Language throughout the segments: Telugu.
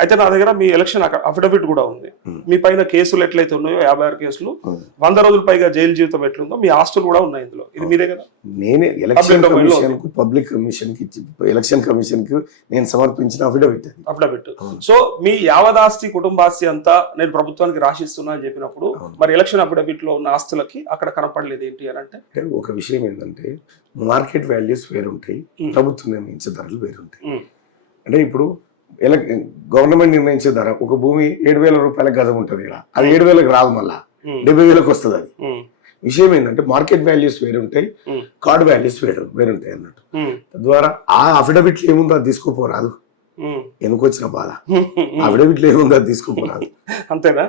అయితే నా దగ్గర మీ ఎలక్షన్ అఫిడవిట్ కూడా ఉంది. మీ పైన కేసులు ఎట్లయితే ఉన్నాయో 56 కేసులు, 100 రోజుల పైగా జైలు జీవితం ఎట్లుందో మీ ఆస్తులు కూడా ఉన్నాయి ఇందులో. ఇది మీదే కదా? నేనే ఎలక్షన్ కమిషన్ కు, పబ్లిక్ కమిషన్ కి, ఎలక్షన్ కమిషన్ కు నేను సమర్పించిన అఫిడవిట్. సో మీ యావదాస్తి కుటుంబాస్తి అంతా నేను ప్రభుత్వానికి రాసిస్తున్నా అని చెప్పినప్పుడు మరి ఎలక్షన్ అఫిడవిట్ లో ఉన్న ఆస్తులకి అక్కడ కనపడలేదు ఏంటి అని అంటే ఒక విషయం ఏంటంటే మార్కెట్ వాల్యూస్ వేరుంటాయి, ప్రభుత్వం నిర్ణయించే ధరలు వేరుంటాయి. అంటే ఇప్పుడు గవర్నమెంట్ నిర్ణయించే ధర ఒక భూమి 7,000 రూపాయల గజం ఉంటుంది ఇలా, అది 7,000కి రాదు, మళ్ళా 70,000కి వస్తుంది. అది విషయం ఏంటంటే మార్కెట్ వాల్యూస్ వేరుంటాయి, కార్డ్ వాల్యూస్ వేరుంటాయి అన్నట్టు. తద్వారా ఆ అఫిడవిట్లు ఏముందో అది తీసుకోపోరాదు, ఎందుకు వచ్చిన బాధ. అఫిడవిట్లు ఏముందో అది తీసుకోపోరాదు, అంతేనా?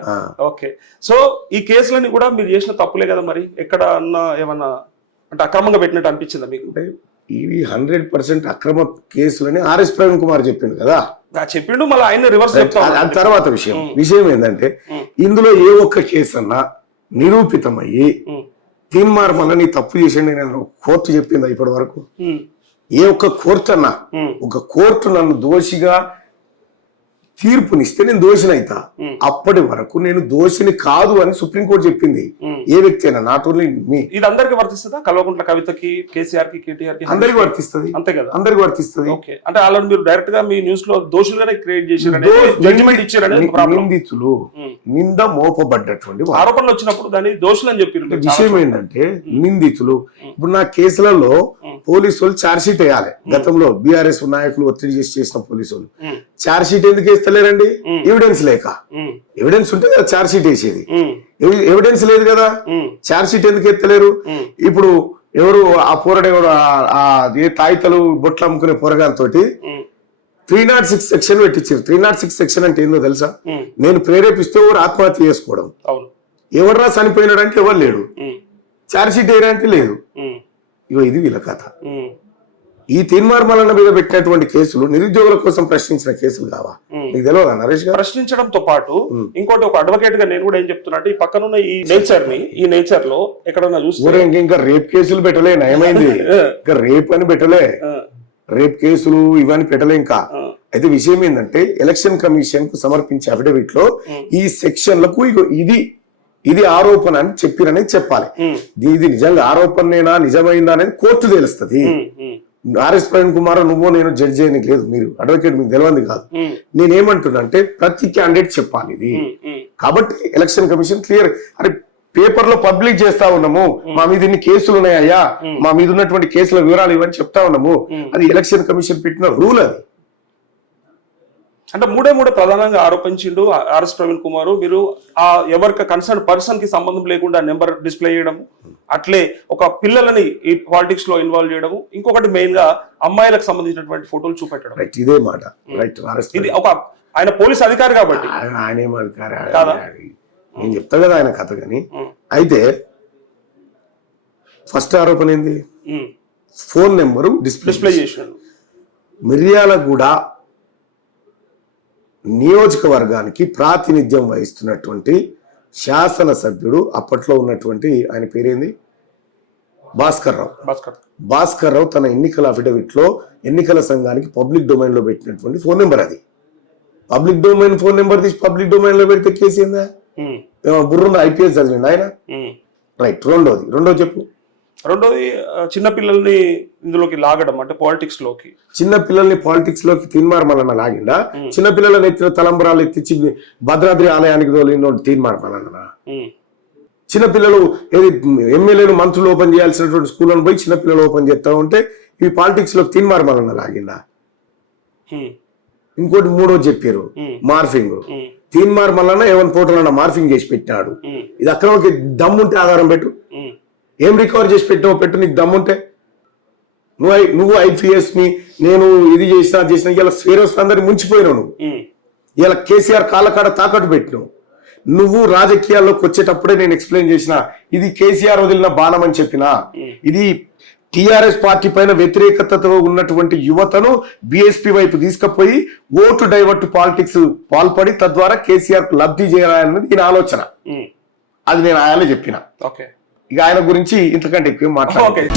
ఓకే. సో ఈ కేసులన్నీ కూడా మీరు చేసిన తప్పులే కదా, మరి ఎక్కడ అన్నా ఏమన్నా అంటే అక్రమంగా పెట్టినట్టు అనిపించిందా మీకు? అంటే ఇవి 100% అక్రమ కేసులని ఆర్ఎస్ ప్రవీణ్ కుమార్ చెప్పిండు కదా, చెప్పిండు. మళ్ళీ ఆయన రివర్స్ చెప్తాను తర్వాత విషయం ఏంటంటే ఇందులో ఏ ఒక్క కేసు అన్నా నిరూపితమయ్యి తీన్మార్ మళ్ళీ తప్పు చేసిండి నేను కోర్టు చెప్పిందా ఇప్పటి వరకు? ఏ ఒక్క కోర్టు అన్నా, ఒక కోర్టు నన్ను దోషిగా తీర్పునిస్తే నేను దోషిని అయితా. అప్పటి వరకు నేను దోషిని కాదు అని సుప్రీంకోర్టు చెప్పింది. ఏ వ్యక్తి అయినా, నాట్ ఓన్లీ మీ. ఇది అందరికి వర్తిస్తుందా? కల్వకుంట్ల కవితకి, కేసీఆర్ కి, కేటీఆర్ కి అందరికి వర్తిస్తుంది. అంతే కదా? అందరికి వర్తిస్తుంది. ఓకే. అంటే వాళ్ళని మీరు డైరెక్ట్ గా మీ న్యూస్ లో దోషులుగానే క్రియేట్ చేశారు, జడ్జిమెంట్ ఇచ్చారని. నిందితులు, నింద మోపబడ్డటువంటి ఆరోపణలు వచ్చినప్పుడు దాన్ని దోషులు అని చెప్పారు. విషయం ఏంటంటే నిందితులు, ఇప్పుడు నా కేసులలో పోలీసు వాళ్ళు ఛార్జ్ షీట్ వేయాలి. గతంలో బీఆర్ఎస్ నాయకులు ఒత్తిడి చేసిన పోలీసు వాళ్ళు ఛార్జ్ షీట్ ఎందుకు వేస్తలేరండి? ఎవిడెన్స్ లేక. ఎవిడెన్స్ ఉంటే కదా ఛార్జ్ షీట్ వేసేది. ఎవిడెన్స్ లేదు కదా, ఛార్జ్ షీట్ ఎందుకు ఎత్తలేరు? ఇప్పుడు ఎవరు ఆ పోరడెవరు ఏ తాయితలు బొట్లు అమ్ముకునే పోరగాంతో 306 సెక్షన్ పెట్టించారు. 306 సెక్షన్ అంటే ఏందో తెలుసా? నేను ప్రేరేపిస్తూ ఎవరు ఆత్మహత్య చేసుకోవడం. ఎవర్రా చనిపోయినాడు అంటే ఎవరు లేడు, ఛార్జ్ షీట్ వేయడానికి లేదు. ఇగో ఇది వీళ్ళ కథ. ఈ తీన్మార్ మల్లన్న మీద పెట్టినటువంటి కేసులు నిరుద్యోగుల కోసం ప్రశ్నించిన కేసులు కావా? నీకు తెలియదా నరేష్ గారు? ప్రశ్నించడంతో పాటు ఇంకోటి, ఒక అడ్వకేట్ గా నేను కూడా ఏం చెప్తున్నా అంటే, ఈ పక్కనున్న ఈ నేచర్ లో ఎక్కడన్నా చూస్తే ఇంకా రేప్ కేసులు పెట్టలే, నయమైంది. ఇంకా రేప్ అని పెట్టలే, రేప్ కేసులు ఇవన్నీ పెట్టలే ఇంకా. అయితే విషయం ఏంటంటే ఎలక్షన్ కమిషన్ కు సమర్పించే అఫిడవిట్ లో ఈ సెక్షన్లకు ఇది ఆరోపణ అని చెప్పిరనేది చెప్పాలి. ఇది నిజంగా ఆరోపణనేనా నిజమైందా అనేది కోర్టు తెలుస్తుంది. ఆర్ఎస్ ప్రవీణ్ కుమార్ నువ్వు నేను జడ్జి చేయడానికి లేదు, మీరు అడ్వకేట్, మీకు తెలియంది కాదు. నేనేమంటున్నా అంటే ప్రతి క్యాండిడేట్ చెప్పాలి ఇది. కాబట్టి ఎలక్షన్ కమిషన్ క్లియర్, అరే పేపర్ లో పబ్లిక్ చేస్తా ఉన్నాము, మా మీద ఇన్ని కేసులు ఉన్నాయా, మా మీద ఉన్నటువంటి కేసుల వివరాలు ఇవన్నీ చెప్తా ఉన్నాము. అది ఎలక్షన్ కమిషన్ పెట్టిన రూల్. అది అంటే మూడే ప్రధానంగా ఆరోపించిండు ఆర్ఎస్ ప్రవీణ్ కుమార్. మీరు ఆ ఎవరికి కన్సర్న్ పర్సన్ కి సంబంధం లేకుండా నెంబర్ డిస్ప్లే చేయడం, అట్లే ఒక పిల్లలని ఈ పాలిటిక్స్ లో ఇన్వాల్వ్ చేయడము, ఇంకొకటి మెయిన్ గా అమ్మాయిలకు సంబంధించినటువంటి ఫోటోలు చూపెట్టడం. ఇదే మాట. ఇది ఒక ఆయన పోలీస్ అధికారి కాబట్టి ఆయన ఏం అధికారి నేను చెప్తా కదా ఆయన కథ. కానీ అయితే ఫస్ట్ ఆరోపణ ఏంది? ఫోన్ నెంబరు డిస్ప్లే చేసినాడు. మిర్యాలగూడ నియోజకవర్గానికి ప్రాతినిధ్యం వహిస్తున్నటువంటి శాసనసభ్యుడు అప్పట్లో ఉన్నటువంటి ఆయన పేరేంది, భాస్కర్ రావు తన ఎన్నికల అఫిడవిట్ లో ఎన్నికల సంఘానికి పబ్లిక్ డొమైన్ లో పెట్టినటువంటి ఫోన్ నెంబర్. అది పబ్లిక్ డొమైన్ ఫోన్ నెంబర్ తీసి పబ్లిక్ డొమైన్ లో పెడితే కేసు ఏందా? బుర్రుందా? ఐపీఎస్ చదివింది ఆయన. రైట్. రెండోది చెప్పు. రెండోది చిన్నపిల్లల్ని ఇందులోకి లాగడం, అంటే పాలిటిక్స్ లోకి. చిన్నపిల్లల్ని పాలిటిక్స్ లోకి తీన్మార్ మల్లన్న లాగిండా? చిన్నపిల్లలని ఎత్తిన తలంబరాలు ఎత్తిచ్చి భద్రాద్రి ఆలయానికి తోలినోడు తీన్మార్ మల్లన్న. చిన్నపిల్లలు ఏది ఎమ్మెల్యేలు మంత్రులు ఓపెన్ చేయాల్సినటువంటి స్కూళ్ళను పోయి చిన్నపిల్లలు ఓపెన్ చేస్తా ఉంటే ఇవి పాలిటిక్స్ లోకి తీన్మార్ మల్లన్న లాగిండా? ఇంకోటి మూడోది చెప్పారు, మార్ఫింగ్. తీన్మార్ మల్లన్న ఏమన్నా పోటలన్నా మార్ఫింగ్ చేసి పెట్టినాడు. ఇది అక్రమకి దమ్ముంటే ఆధారం పెట్టు. ఏం రికవర్ చేసి పెట్టు నీకు దమ్ముంటే. నువ్వు ఐపీఎస్ ని నేను ఇది చేసిన ఇలా స్వేరస్ అందరినీ ముంచిపోయినావు. నువ్వు ఇలా కేసీఆర్ కాళ్ళకాడ తాకట్టు పెట్టినావు. నువ్వు రాజకీయాల్లోకి వచ్చేటప్పుడే నేను ఎక్స్ప్లెయిన్ చేసిన, ఇది కేసీఆర్ వదిలిన బాణం అని చెప్పిన. ఇది టీఆర్ఎస్ పార్టీ పైన వ్యతిరేకతతో ఉన్నటువంటి యువతను బీఎస్పీ వైపు తీసుకుపోయి ఓటు డైవర్ట్ పాలిటిక్స్ పాల్పడి తద్వారా కేసీఆర్ కు లబ్ధి చేయాలన్నది ఈయన ఆలోచన. అది నేను ఆయనే చెప్పిన. ఇక ఆయన గురించి ఇంతకంటే ఎక్కువ మాట్లాడాలి.